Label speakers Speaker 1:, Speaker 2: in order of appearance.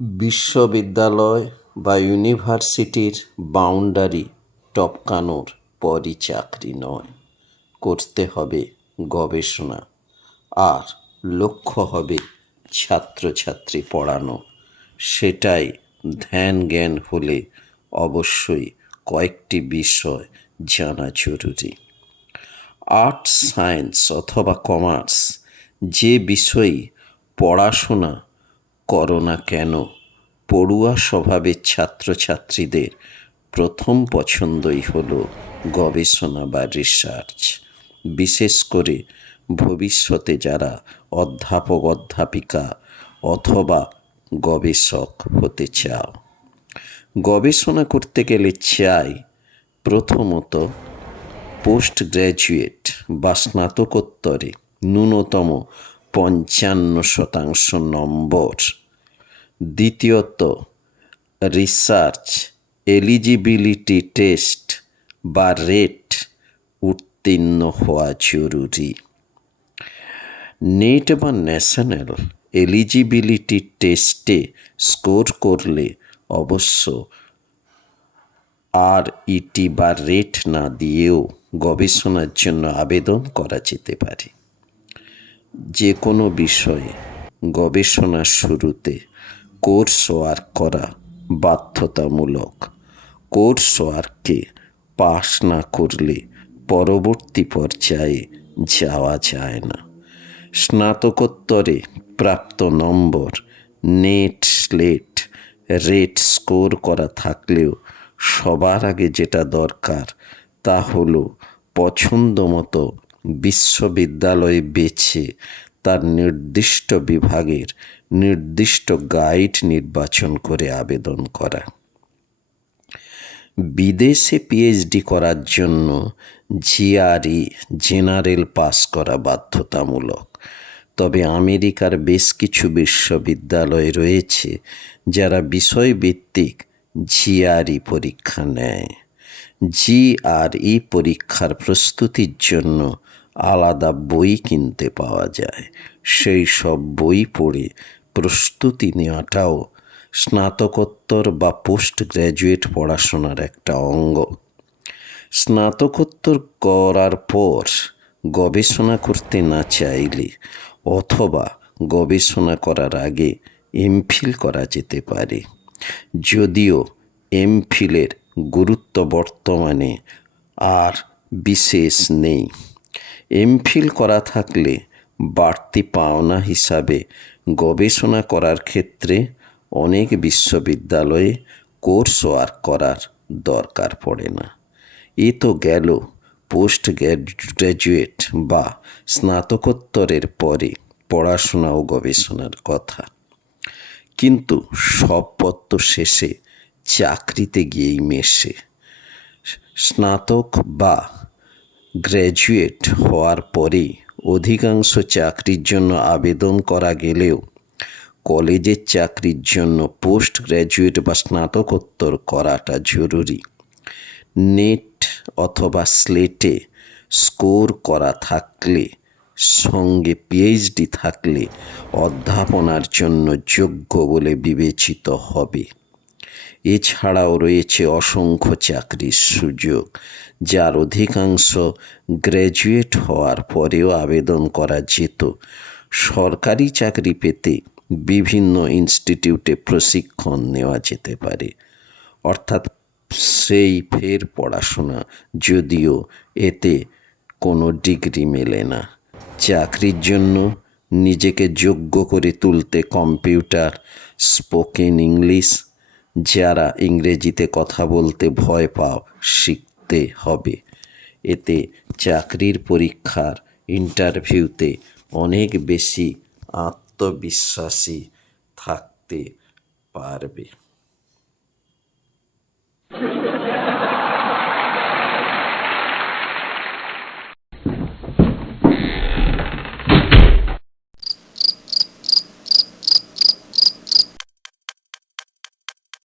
Speaker 1: বিশ্ববিদ্যালয় বা ইউনিভার্সিটির বাউন্ডারি টপকানোর পরই চাকরি নয়। করতে হবে গবেষণা। আর লক্ষ্য হবে ছাত্রছাত্রী পড়ানো। সেটাই ধ্যান জ্ঞান হলে অবশ্যই কয়েকটি বিষয় জানা জরুরি। আর্টস, সায়েন্স অথবা কমার্স যে বিষয়ই পড়াশোনা করো না কেন? পড়ুয়া স্বভাবের ছাত্রছাত্রীদের প্রথম পছন্দই হল গবেষণা বা রিসার্চ বিশেষ করে ভবিষ্যতে যারা অধ্যাপক, অধ্যাপিকা অথবা গবেষক হতে চাও। গবেষণা করতে গেলে চাই প্রথমত পোস্ট গ্র্যাজুয়েট বা স্নাতকোত্তরে ন্যূনতম পঞ্চান্ন শতাংশ নম্বর। দ্বিতীয়ত, রিসার্চ এলিজিবিলিটি টেস্ট বা রেট উত্তীর্ণ হওয়া জরুরি। নেট বা ন্যাশনাল এলিজিবিলিটি টেস্টে স্কোর করলে অবশ্য আর ইটি বা রেট না দিয়েও গবেষণার জন্য আবেদন করা যেতে পারে। যে কোনো বিষয়ে গবেষণার শুরুতে কোর্স ওয়ার্ক করা বাধ্যতামূলক। কোর্স ওয়ার্ককে পাশ না করলে পরবর্তী পর্যায়ে যাওয়া যায় না। স্নাতকোত্তরে প্রাপ্ত নম্বর, নেট স্লেট, রেট স্কোর করা থাকলেও সবার আগে যেটা দরকার তা হলো পছন্দ মতো বিশ্ববিদ্যালয়ে বেছে তার নির্দিষ্ট বিভাগের নির্দিষ্ট গাইড নির্বাচন করে আবেদন করা। বিদেশে পিএইচডি করার জন্য জিআরই জেনারেল পাস করা বাধ্যতামূলক। তবে আমেরিকার বেশ কিছু বিশ্ববিদ্যালয় রয়েছে যারা বিষয়ভিত্তিক জিআরই পরীক্ষা নেয়। জিআরই পরীক্ষার প্রস্তুতির জন্য আলাদা বই কিনতে পাওয়া যায়। সেই সব বই পড়ে প্রস্তুতি নেওয়াটাও স্নাতকোত্তর বা পোস্ট গ্র্যাজুয়েট পড়াশোনার একটা অঙ্গ। স্নাতকোত্তর করার পর গবেষণা করতে না চাইলে অথবা গবেষণা করার আগে এমফিল করা যেতে পারে। যদিও এমফিলের গুরুত্ব বর্তমানে আর বিশেষ নেই। এমফিল করা থাকলে বাড়তি পাওনা হিসাবে গবেষণা করার ক্ষেত্রে অনেক বিশ্ববিদ্যালয়ে কোর্স ওয়ার্ক করার দরকার পড়ে না। এ তো গেল পোস্ট গ্র্যাজুয়েট বা স্নাতকোত্তরের পরে পড়াশোনা ও গবেষণার কথা। কিন্তু সব পত্র শেষে চাকরিতে গিয়েই মেশে। স্নাতক বা গ্র্যাজুয়েট হওয়ার পরে অধিকাংশ চাকরির জন্য আবেদন করা গেলেও কলেজের চাকরির জন্য পোস্ট গ্র্যাজুয়েট বা স্নাতকোত্তর করাটা জরুরি। নেট অথবা স্লেটে স্কোর করা থাকলে, সঙ্গে পিএইচডি থাকলে অধ্যাপনার জন্য যোগ্য বলে বিবেচিত হবে। এছাড়াও রয়েছে অসংখ্য চাকরির সুযোগ, যার অধিকাংশ গ্র্যাজুয়েট হওয়ার পরেও আবেদন করা যেত। সরকারি চাকরি পেতে বিভিন্ন ইনস্টিটিউটে প্রশিক্ষণ নেওয়া যেতে পারে। অর্থাৎ সেই ফের পড়াশোনা যদিও এতে কোনো ডিগ্রি মেলে না। চাকরির জন্য নিজেকে যোগ্য করে তুলতে কম্পিউটার, স্পোকেন ইংলিশ যারা ইংরেজিতে কথা বলতে ভয় পাও, শিখতে হবে। এতে চাকরির পরীক্ষার ইন্টারভিউতে অনেক বেশি আত্মবিশ্বাসী থাকতে পারবে।